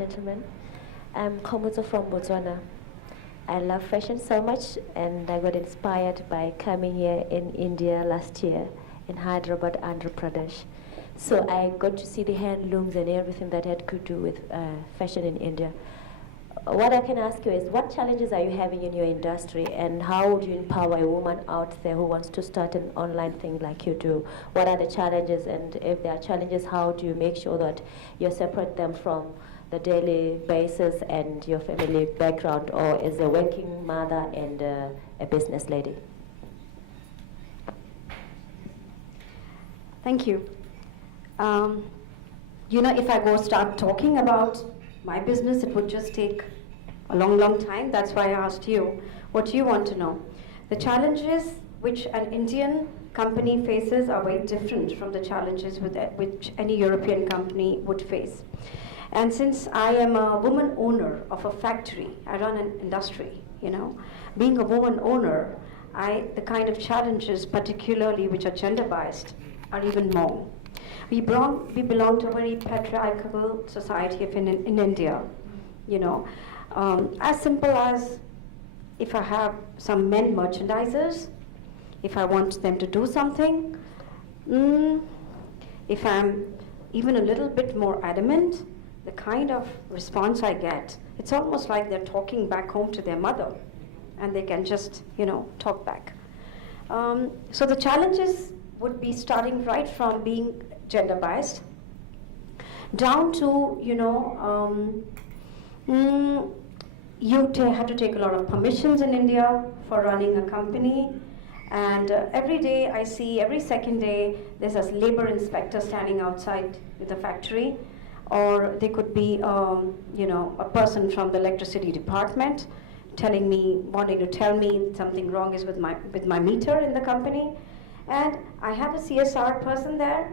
gentlemen. I'm Komuto from Botswana. I love fashion so much, and I got inspired by coming here in India last year in Hyderabad, Andhra Pradesh. So I got to see the handlooms and everything that had to do with fashion in India. What I can ask you is, what challenges are you having in your industry, and how would you empower a woman out there who wants to start an online thing like you do? What are the challenges, and if there are challenges, how do you make sure that you separate them from the daily basis and your family background, or as a working mother and a business lady? Thank you. If I go start talking about my business, it would just take a long, long time. That's why I asked you what you want to know. The challenges which an Indian company faces are very different from the challenges which any European company would face. And since I am a woman owner of a factory, I run an industry, being a woman owner, the kind of challenges, particularly which are gender biased, are even more. We belong to a very patriarchal society in India, as simple as if I have some men merchandisers, if I want them to do something, if I'm even a little bit more adamant, the kind of response I get, it's almost like they're talking back home to their mother, and they can just, talk back. So the challenges would be starting right from being gender biased, down to, have to take a lot of permissions in India for running a company. And every day I see, every second day, there's a labor inspector standing outside the factory, or they could be, a person from the electricity department wanting to tell me something wrong is with my meter in the company. And I have a CSR person there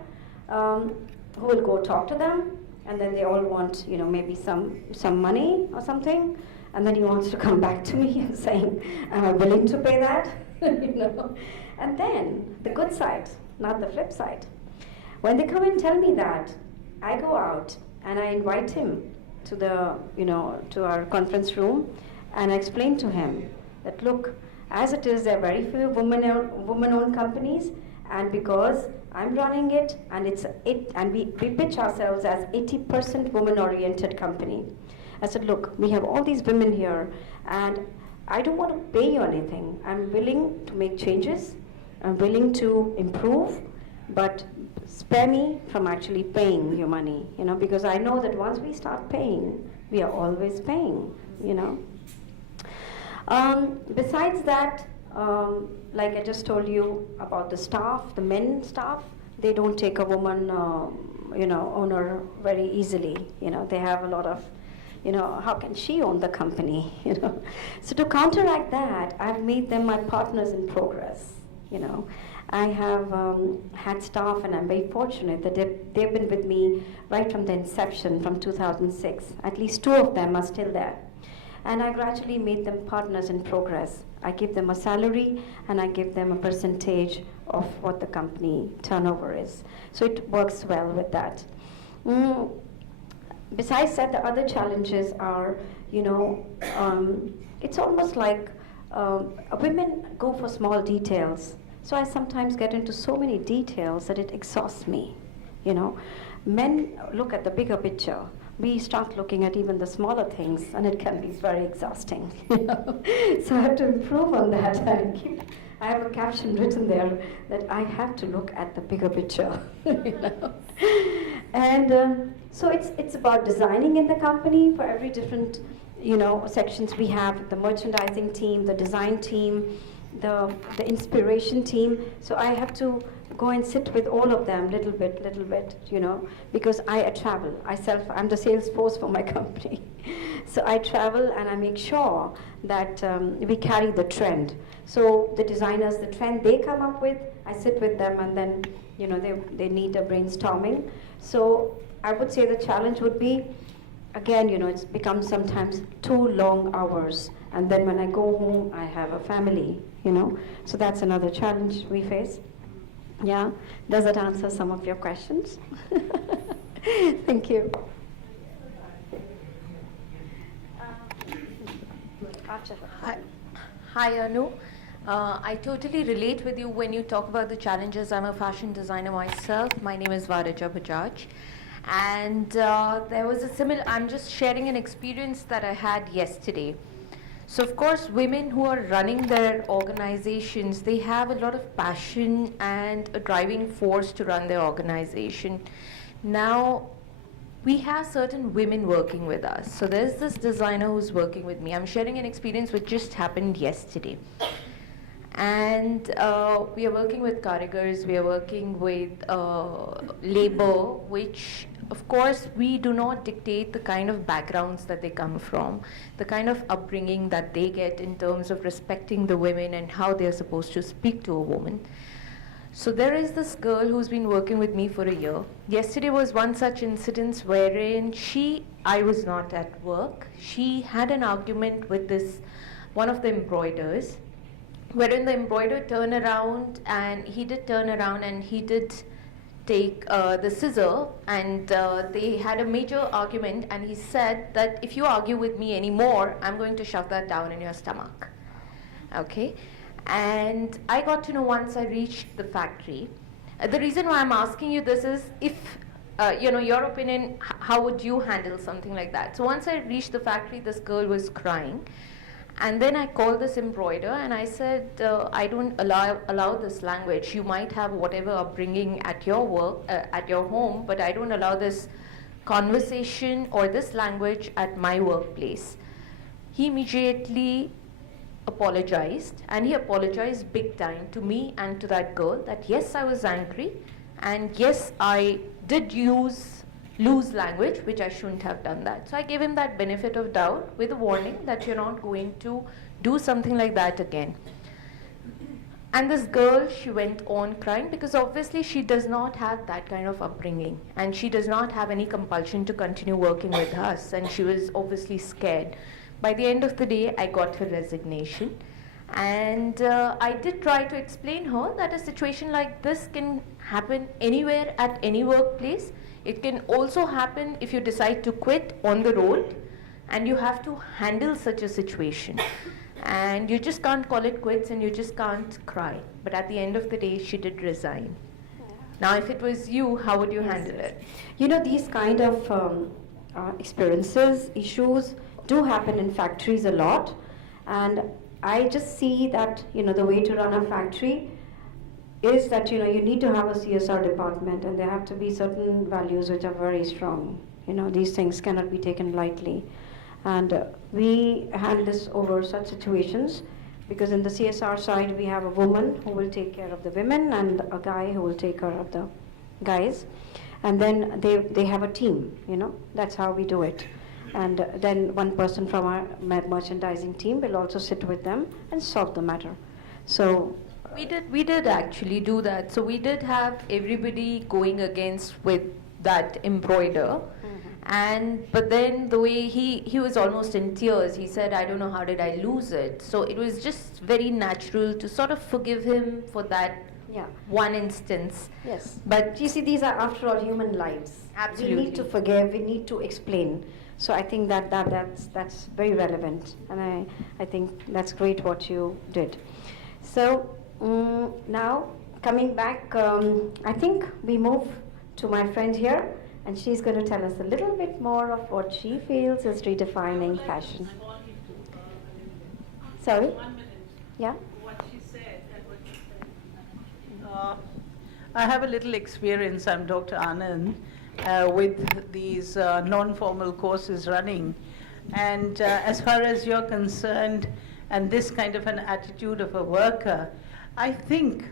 who will go talk to them, and then they all want, maybe some money or something, and then he wants to come back to me and saying, am I willing to pay that? And then the good side, not the flip side. When they come and tell me that, I go out and I invite him to to our conference room, and I explain to him that, look, as it is, there are very few woman-owned companies, and because I'm running it, and we pitch ourselves as 80% woman-oriented company. I said, look, we have all these women here, and I don't want to pay you anything. I'm willing to make changes. I'm willing to improve, but spare me from actually paying your money, because I know that once we start paying, we are always paying, Besides that, like I just told you about the staff, the men staff, they don't take a woman, owner very easily. They have a lot of, how can she own the company? So to counteract that, I've made them my partners in progress. I have had staff, and I'm very fortunate that they've been with me right from the inception, from 2006. At least 2 of them are still there. And I gradually made them partners in progress. I give them a salary, and I give them a percentage of what the company turnover is. So it works well with that. Besides that, the other challenges are, it's almost like women go for small details. So I sometimes get into so many details that it exhausts me. Men look at the bigger picture. We start looking at even the smaller things, and it can be very exhausting. So I have to improve on that. I have a caption written there that I have to look at the bigger picture. And so it's about designing in the company for every different sections. We have the merchandising team, the design team, the inspiration team. So I have to go and sit with all of them little bit, because I travel. I'm the sales force for my company. So I travel, and I make sure that we carry the trend. So the designers, the trend they come up with, I sit with them, and then they need a brainstorming. So I would say the challenge would be, again, it's become sometimes 2 long hours, and then when I go home, I have a family, So that's another challenge we face. Yeah, does that answer some of your questions? Thank you. Hi, hi Anu. I totally relate with you when you talk about the challenges. I'm a fashion designer myself. My name is Varaja Bajaj. And there was a similar, I'm just sharing an experience that I had yesterday. So of course, women who are running their organizations, they have a lot of passion and a driving force to run their organization. Now, we have certain women working with us. So there's this designer who's working with me. I'm sharing an experience which just happened yesterday. And we are working with karigars, we are working with labor, which of course we do not dictate the kind of backgrounds that they come from, the kind of upbringing that they get in terms of respecting the women and how they are supposed to speak to a woman. So there is this girl who's been working with me for a year. Yesterday was one such incident wherein I was not at work. She had an argument with one of the embroiders, wherein the embroider turned around and he did take the scissor, and they had a major argument, and he said that if you argue with me anymore, I'm going to shove that down in your stomach. Okay? And I got to know once I reached the factory. The reason why I'm asking you this is, if your opinion, how would you handle something like that? So once I reached the factory, this girl was crying. And then I called this embroider and I said, I don't allow this language. You might have whatever upbringing at your work, at your home, but I don't allow this conversation or this language at my workplace. He immediately apologized, and he apologized big time to me and to that girl that yes, I was angry, and yes, I did use loose language, which I shouldn't have done that. So I gave him that benefit of doubt with a warning that you're not going to do something like that again. And this girl, she went on crying because obviously she does not have that kind of upbringing, and she does not have any compulsion to continue working with us, and she was obviously scared. By the end of the day, I got her resignation, and I did try to explain her that a situation like this can happen anywhere at any workplace. It can also happen if you decide to quit on the road, and you have to handle such a situation. And you just can't call it quits, and you just can't cry. But at the end of the day, she did resign. Now, if it was you, how would you handle it? You know, these kind of experiences, issues do happen in factories a lot. And I just see that, the way to run a factory is that, you need to have a CSR department, and there have to be certain values which are very strong. These things cannot be taken lightly. And we hand this over such situations because in the CSR side, we have a woman who will take care of the women and a guy who will take care of the guys. And then they have a team, that's how we do it. And then one person from our merchandising team will also sit with them and solve the matter. So we did actually do that. So we did have everybody going against with that embroider. But then the way he was almost in tears. He said, I don't know how did I lose it. So it was just very natural to sort of forgive him for that one instance. Yes. But you see, these are after all human lives. Absolutely. We need to forgive, we need to explain. So I think that's very relevant, and I think that's great what you did. So now coming back, I think we move to my friend here, and she's going to tell us a little bit more of what she feels is redefining fashion. Sorry? 1 minute. Yeah? What she said and what you said. I have a little experience. I'm Dr. Anand. With these non-formal courses running. And as far as you're concerned, and this kind of an attitude of a worker, I think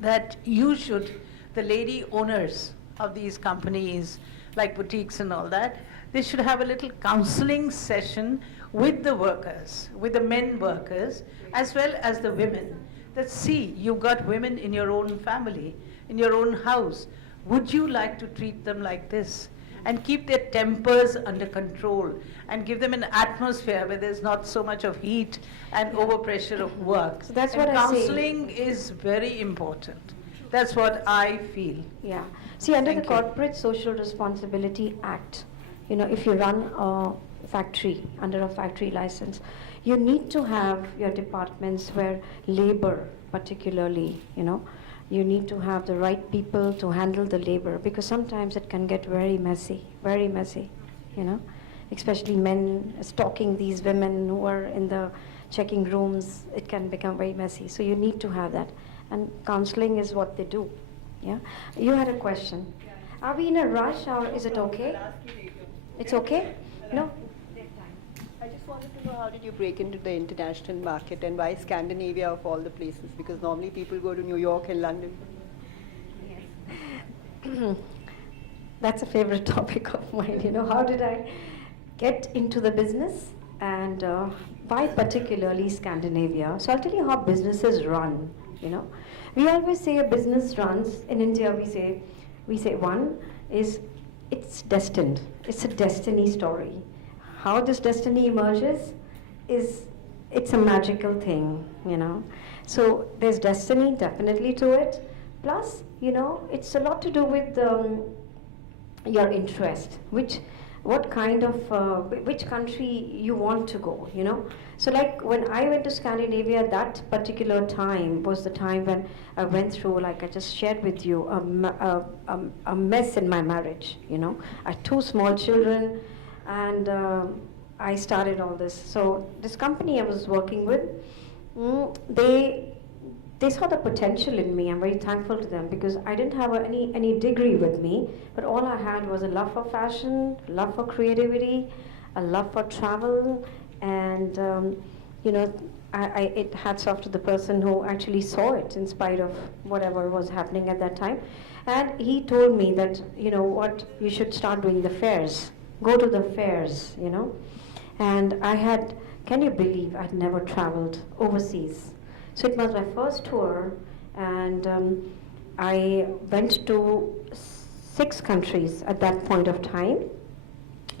that the lady owners of these companies, like boutiques and all that, they should have a little counseling session with the workers, with the men workers, as well as the women. That see, you've got women in your own family, in your own house. Would you like to treat them like this? And keep their tempers under control and give them an atmosphere where there's not so much of heat and overpressure of work. So that's and what I say. Counseling is very important. That's what I feel. Yeah. See, under Thank the you. Corporate Social Responsibility Act, if you run a factory, under a factory license, you need to have your departments where labor, particularly, you need to have the right people to handle the labor, because sometimes it can get very messy, especially men stalking these women who are in the checking rooms. It can become very messy. So you need to have that. And counseling is what they do. Yeah. You had a question. Are we in a rush, or is it okay? It's okay? No? I just wanted to know, how did you break into the international market, and why Scandinavia of all the places? Because normally people go to New York and London. Yes. That's a favorite topic of mine. How did I get into the business, and why particularly Scandinavia? So I'll tell you how businesses run. We always say a business runs. In India, we say one is it's destined. It's a destiny story. How this destiny emerges is it's a magical thing. So there's destiny definitely to it. Plus, it's a lot to do with your interest, which country you want to go, So like when I went to Scandinavia, that particular time was the time when I went through, like I just shared with you, a mess in my marriage, I had 2 small children, and I started all this. So this company I was working with, they saw the potential in me. I'm very thankful to them, because I didn't have any degree with me, but all I had was a love for fashion, love for creativity, a love for travel, and it hats off to the person who actually saw it in spite of whatever was happening at that time. And he told me that, you should start doing the fairs, go to the fairs, And can you believe I'd never traveled overseas? So it was my first tour, and I went to 6 countries at that point of time,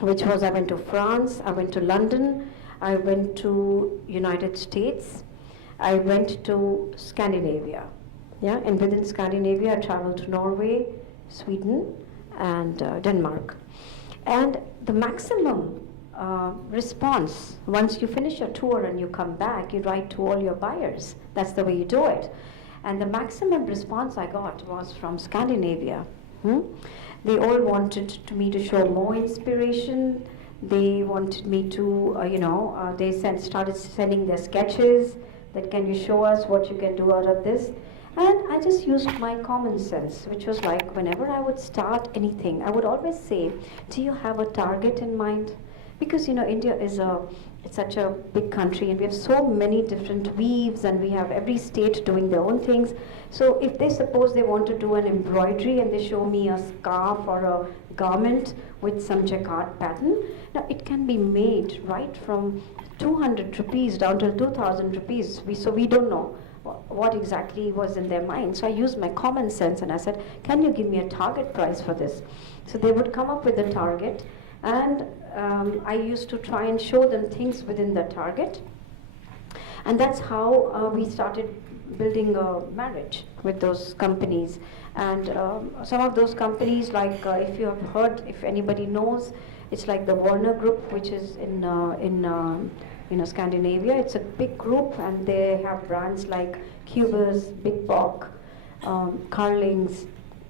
which was I went to France, I went to London, I went to United States, I went to Scandinavia. Yeah, and within Scandinavia, I traveled to Norway, Sweden, and Denmark. And the maximum response, once you finish your tour and you come back, you write to all your buyers. That's the way you do it. And the maximum response I got was from Scandinavia. They all wanted me to show more inspiration. They wanted me to, they started sending their sketches, that can you show us what you can do out of this? And I just used my common sense, which was like, whenever I would start anything, I would always say, do you have a target in mind? Because India is it's such a big country, and we have so many different weaves, and we have every state doing their own things. So if they suppose they want to do an embroidery and they show me a scarf or a garment with some jacquard pattern, now it can be made right from 200 rupees down to 2,000 rupees. So we don't know what exactly was in their mind. So I used my common sense and I said, can you give me a target price for this? So they would come up with a target, and I used to try and show them things within the target. And that's how we started building a marriage with those companies. And some of those companies, like if you have heard, if anybody knows, it's like the Warner Group, which is in Scandinavia. It's a big group, and they have brands like Cubus, Big Bock, Carlings.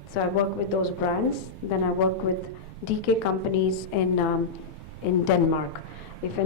So I work with those brands. Then I work with DK companies in Denmark. If any